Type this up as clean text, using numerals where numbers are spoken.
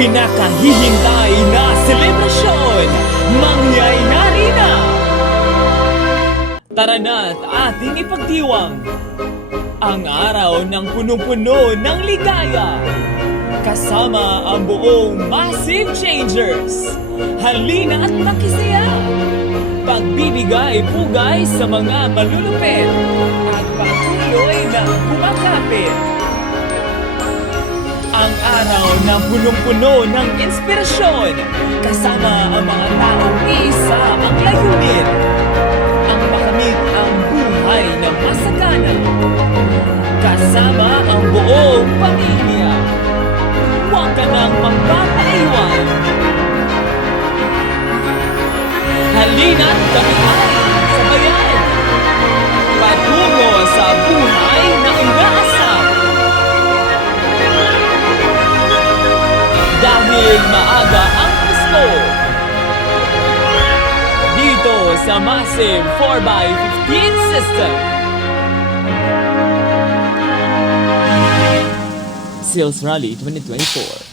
pinakahihintay na selebrasyon, mangyayari na! Tara na't ating ipagdiwang ang araw ng punong-puno ng ligaya kasama ang buong Massive Changers. Halina at makisaya! Pagbibigay pugay sa mga malulupit at patuloy na kumakapit. Ang araw na punong-puno ng inspirasyon kasama ang mga taong isa ang layunin. Ang makamit ang buhay na masagana kasama ang buong pamilya. Huwag ka nang magpapaiwan. Halina't kami ay sabayan patungo sa buhay na inaasam. Dahil maaga ang Pasko, dito sa Massive 4x15 System. Sales Rally 2024.